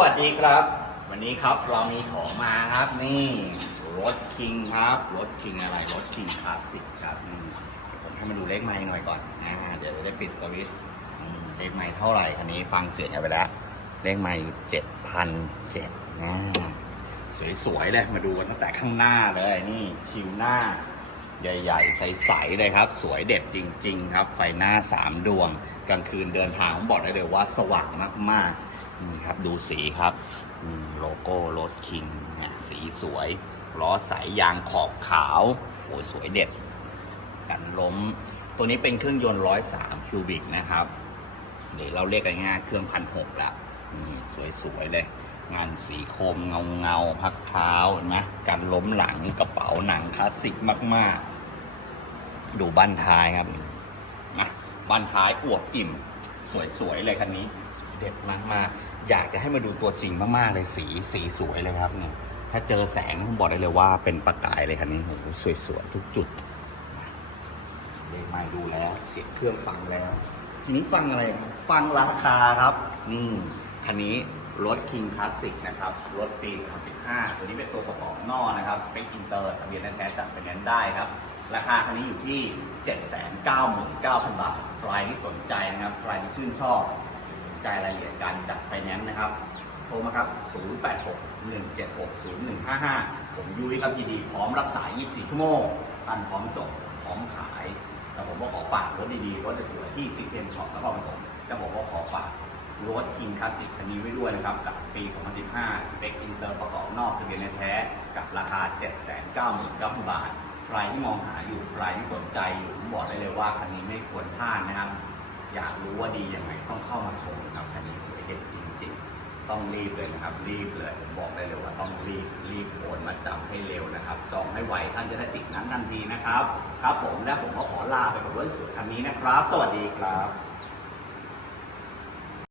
วัสดีครับ วันนี้ครับเรามีของมาครับนี่รถคิงครับรถคิงอะไรรถคิงคลาสสิกครับนี่ผมให้มาดูเลขไม้หน่อยก่อนอ่าเดี๋ยวจะได้ปิดสวิตช์อืมเลขไม้เท่าไหร่คันนี้ฟังเสียงกันไปแล้วเลขไม้เจ็ดพันเจ็ดนะสวยๆเลยมาดูกันตั้งแต่ข้างหน้าเลยนี่ชิวหน้า ใหญ่ๆ ใสๆเลยครับ สวยเด็ดจริง ๆ ครับ ไฟหน้าสามดวง กลางคืนเดินทางผมบอกได้เลยว่าสว่างมากๆ นี่ครับดูสีครับโลโก้รถคิงเนี่ยสีสวยล้อใสยางขอบขาวโอ้ยสวยเด็ด กันล้ม ตัวนี้เป็นเครื่องยนต์ร้อยสามคิวบิกนะครับเดี๋ยวเราเรียกกันง่ายๆเครื่องพันหกละนี่สวยๆเลย งานสีโคมเงาเงาๆพักเท้าเห็นไหมกันล้มหลังกระเป๋าหนังคลาสสิกมาก ๆ ดูบ้านท้ายครับนะบ้านท้ายอวบอิ่ม สวยๆเลยคันนี้ ด็ดมากๆอยากจะให้มาดูตัวจริงมากๆเลยสีสีสวยเลยครับเนี่ยถ้าเจอแสงผมบอกได้เลยว่าเป็นประกายเลยคันนี้โอ้โหสวยๆทุกจุดเลขไม้ดูแล้ว เสียงเครื่องฟังแล้ว ทีนี้ฟังอะไรฟังราคาครับนี่คันนี้รถ King Classic นะครับ รถปี35ตัวนี้เป็นตัวประกอบนอกนะครับ สเปคอินเตอร์ทะเบียนแท้จัดไฟแนนซ์ได้ครับ ราคาคันนี้อยู่ที่ 799,000 บาท ใครที่สนใจนะครับ ใครที่ชื่นชอบ ใจรายละเอียดการจัดไฟแนนซ์นะครับ โทรมาครับ 0861760155 ผมยุ้ยครับยินดีพร้อมรับสาย 24 ชั่วโมงทันพร้อมจบ พร้อมขาย แต่ผมก็ขอฝากรถดีๆรถจะสวยที่ซิเ e นช็อปแล้วก็ผมแล้วผมก็ขอฝากรถคิงคลาสสิกคันนี้ไว้ด้วยนะครับกับปี 2015 สเปคอินเตอร์ประกอบนอกทะเบียนแท้กับราคา 799,000 บาท ใครที่มองหาอยู่ใครที่สนใจอยู่ผมบอกได้เลยว่าคันนี้ไม่ควรพลาดนะครับ อยากรู้ว่าดียังไงต้องเข้ามาชม ต้องรีบเลยนะครับ รีบเลยผมบอกได้เลยว่าต้องรีบรีบโอนมาจำให้เร็วนะครับจองให้ไวท่านจะได้สิทธิ์นั้นทันทีนะครับ ครับผมและผมก็ขอลาไปกับรถสวยคันนี้นะครับ สวัสดีครับ